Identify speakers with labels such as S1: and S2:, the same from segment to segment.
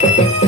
S1: You.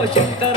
S1: noche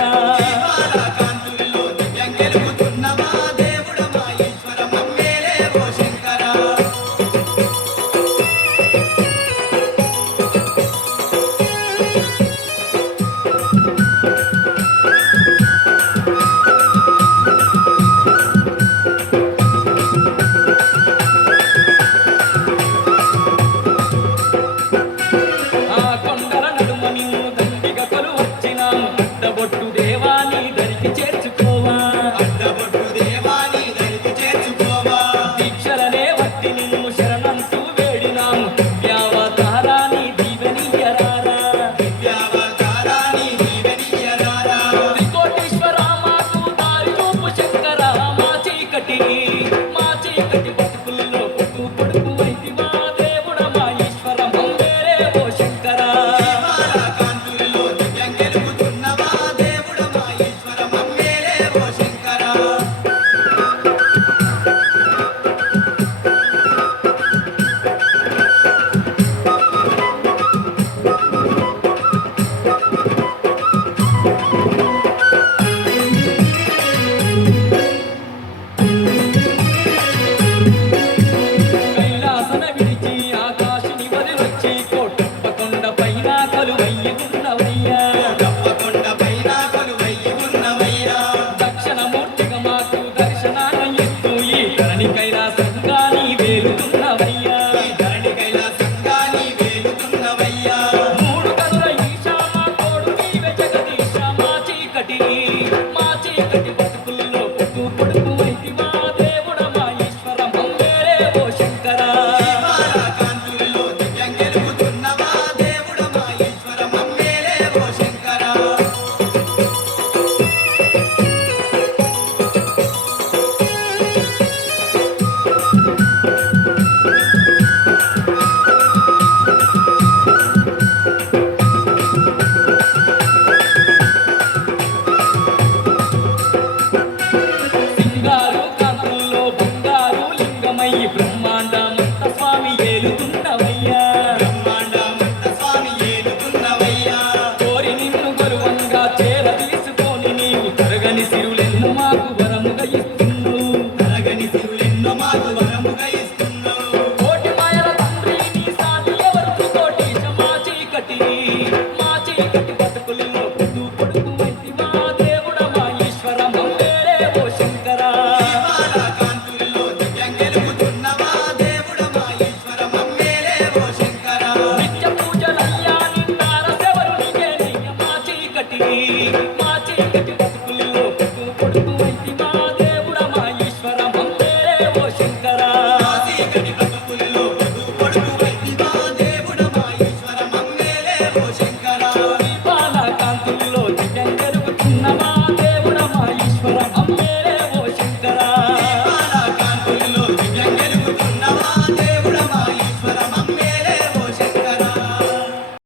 S1: por